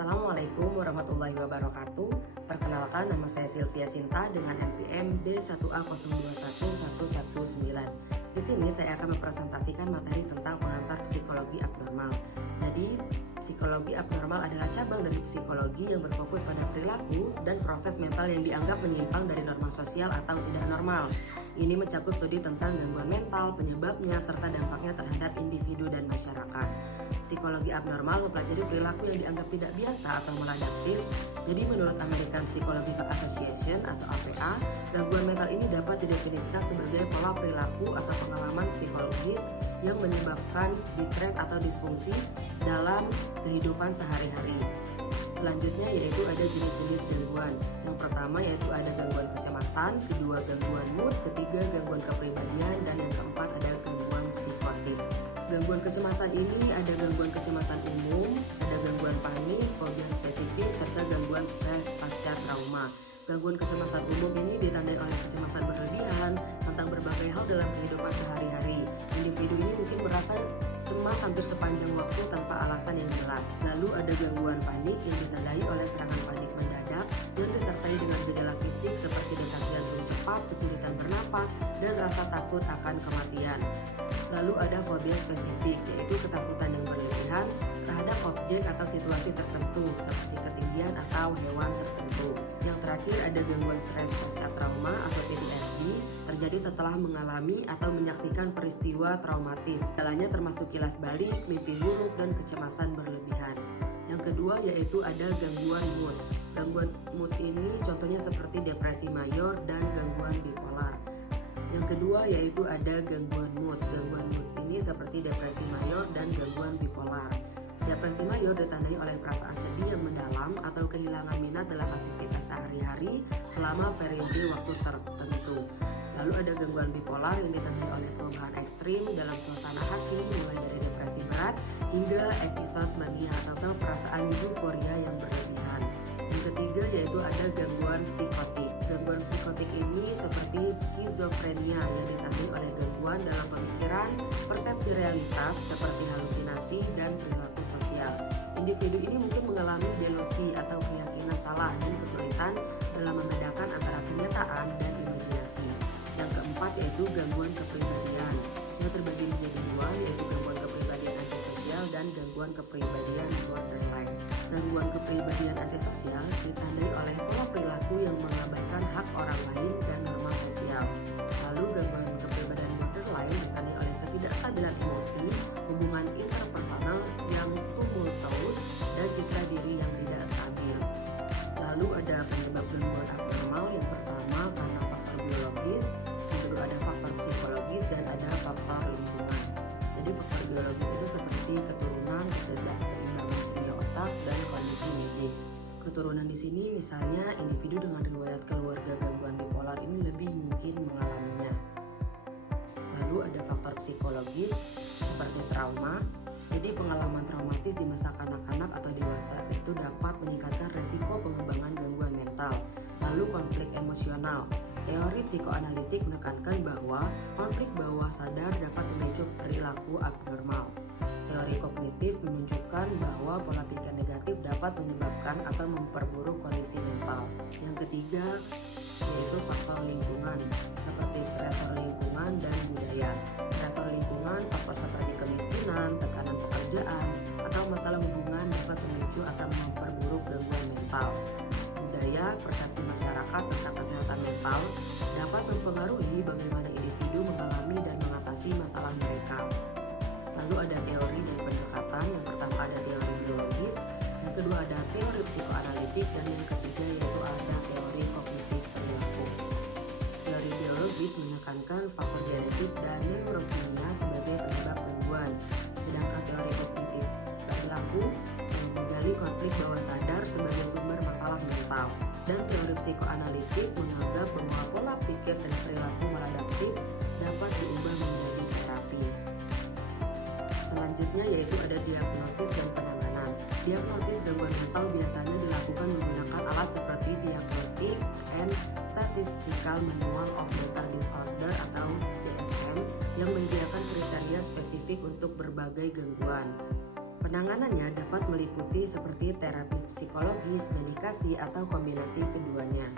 Assalamualaikum warahmatullahi wabarakatuh. Perkenalkan, nama saya Sylvia Sinta dengan NPM D1A021119. Di sini saya akan mempresentasikan materi tentang pengantar psikologi abnormal. Jadi, psikologi abnormal adalah cabang dari psikologi yang berfokus pada perilaku dan proses mental yang dianggap menyimpang dari norma sosial atau tidak normal. Ini mencakup studi tentang gangguan mental, penyebabnya, serta dampaknya terhadap individu dan masyarakat. Psikologi abnormal mempelajari perilaku yang dianggap tidak biasa atau maladaptif. Jadi menurut American Psychological Association atau APA, gangguan mental ini dapat didefinisikan sebagai pola perilaku atau pengalaman psikologis yang menyebabkan distres atau disfungsi dalam kehidupan sehari-hari. Selanjutnya yaitu ada jenis-jenis gangguan. Yang pertama yaitu ada gangguan kecemasan, kedua gangguan mood, ketiga gangguan kepribadian, dan yang keempat ada gangguan psikotik. Gangguan kecemasan ini ada gangguan kecemasan umum, ada gangguan panik, fobia spesifik, serta gangguan stres pasca trauma. Gangguan kecemasan umum ini ditandai oleh kecemasan berlebihan tentang berbagai hal dalam kehidupan sehari-hari. Individu ini mungkin merasa cemas hampir sepanjang waktu tanpa alasan yang jelas. Lalu ada gangguan panik yang ditandai oleh serangan panik mendadak yang disertai dengan gejala fisik seperti detak jantung cepat, kesulitan bernapas, dan rasa takut akan kematian. Lalu ada fobia spesifik, yaitu ketakutan yang berlebihan terhadap objek atau situasi tertentu seperti ketinggian atau hewan tertentu. Yang terakhir ada gangguan stres pasca trauma atau PTSD, terjadi setelah mengalami atau menyaksikan peristiwa traumatis. Gejalanya termasuk kilas balik, mimpi buruk, dan kecemasan berlebihan. Yang kedua yaitu ada gangguan mood. Gangguan mood ini contohnya seperti depresi mayor dan gangguan bipolar. Yang kedua yaitu ada gangguan mood. Gangguan mood ini seperti depresi mayor dan gangguan bipolar. Depresi mayor ditandai oleh perasaan sedih yang mendalam atau kehilangan minat dalam aktivitas sehari-hari selama periode waktu tertentu. Lalu ada gangguan bipolar yang ditandai oleh perubahan ekstrim dalam suasana hati, mulai dari depresi berat hingga episode mania atau perasaan euforia yang berlebihan. Yang ketiga yaitu ada gangguan psikotik. Gangguan psikotik ini seperti skizofrenia yang ditandai oleh gangguan dalam pemikiran, persepsi realitas seperti halusinasi, dan perilaku sosial. Individu ini mungkin mengalami delusi atau keyakinan salah dan kesulitan dalam membedakan antara kenyataan dan imajinasi. Yang keempat yaitu gangguan kepribadian yang terbagi menjadi dua, yaitu gangguan kepribadian antisosial dan gangguan kepribadian borderline. Gangguan kepribadian antisosial ditandai oleh pola perilaku yang mengabaikan hak orang lain dan norma sosial. Lalu gangguan kepribadian borderline ditandai oleh ketidakstabilan emosi, hubungan interpersonal yang tumultuous, dan citra diri yang tidak stabil. Lalu ada penyebab gangguan abnormal. Yang pertama karena faktor biologis, yang kedua ada faktor psikologis, dan ada faktor lingkungan. Jadi faktor biologis itu seperti keturunan, ketidakseimbangan kimia otak, dan kondisi medis. Keturunan di sini misalnya individu dengan riwayat keluarga gangguan bipolar ini lebih mungkin mengalaminya. Lalu ada faktor psikologis seperti trauma. Jadi pengalaman traumatis di masa kanak-kanak atau dewasa itu dapat meningkatkan resiko pengembangan gangguan mental. Lalu konflik emosional. Teori psikoanalitik menekankan bahwa konflik bawah sadar dapat memicu perilaku abnormal. Teori kognitif menunjukkan bahwa pola pikir negatif dapat menyebabkan atau memperburuk kondisi mental. Yang ketiga yaitu faktor lingkungan seperti stresor lingkungan dan budaya. Stresor lingkungan, faktor seperti kemiskinan, tekanan pekerjaan, atau masalah hubungan dapat memicu atau memperburuk gangguan mental. Budaya, persepsi masyarakat tentang kesehatan mental dapat mempengaruhi bagaimana individu mengalami dan mengatasi masalah mereka. Lalu ada teori dan pendekatan. Yang pertama ada teori biologis, yang kedua ada teori psikoanalitik, dan yang ketiga yaitu ada teori kognitif perilaku. Teori biologis menekankan faktor genetik dan neurokimia sebagai penyebab gangguan, sedangkan teori kognitif perilaku menggali konflik bawah sadar sebagai sumber masalah mental. Dan teori psikoanalitik menganggap bahwa pola pikir dan perilaku maladaptif dapat diubah menjadi terapi. Selanjutnya yaitu ada diagnosis dan penanganan. Diagnosis gangguan mental biasanya dilakukan menggunakan alat seperti Diagnostic and Statistical Manual of Mental Disorder atau DSM yang menyediakan kriteria spesifik untuk berbagai gangguan. Penanganannya dapat meliputi seperti terapi psikologis, medikasi, atau kombinasi keduanya.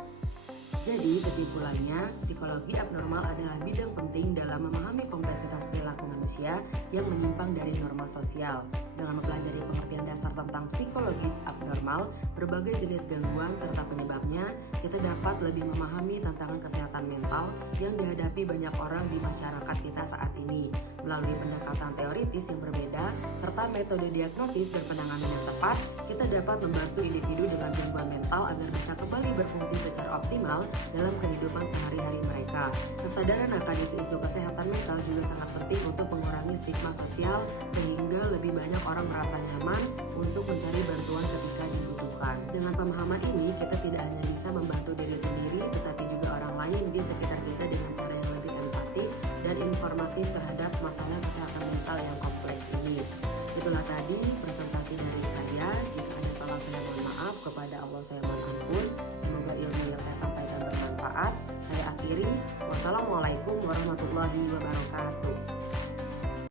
Jadi kesimpulannya, psikologi abnormal adalah bidang penting dalam memahami kompleksitas perilaku manusia yang menyimpang dari norma sosial. Dengan mempelajari pengertian dasar tentang psikologi abnormal, berbagai jenis gangguan serta penyebabnya, kita dapat lebih memahami tantangan kesehatan mental yang dihadapi banyak orang di masyarakat kita saat ini. Melalui pendekatan teoritis yang berbeda, serta metode diagnosis dan penanganan yang tepat, kita dapat membantu individu dengan gangguan mental agar bisa kembali berfungsi secara optimal dalam kehidupan sehari-hari mereka. Kesadaran akan isu-isu kesehatan mental juga sangat penting untuk mengurangi stigma sosial sehingga lebih banyak orang merasa nyaman untuk mencari bantuan ketika dibutuhkan. Dengan pemahaman ini, kita tidak hanya bisa membantu diri sendiri, tetapi juga orang lain di sekitar kita dengan cara yang lebih empatik dan informatif terhadap masalah kesehatan mental yang kompleks ini. Itulah tadi presentasi dari saya. Jika ada salah, saya mohon maaf. Kepada Allah saya mohon ampun. Semoga ilmu yang saya sampaikan bermanfaat. Saya akhiri. Wassalamualaikum warahmatullahi wabarakatuh.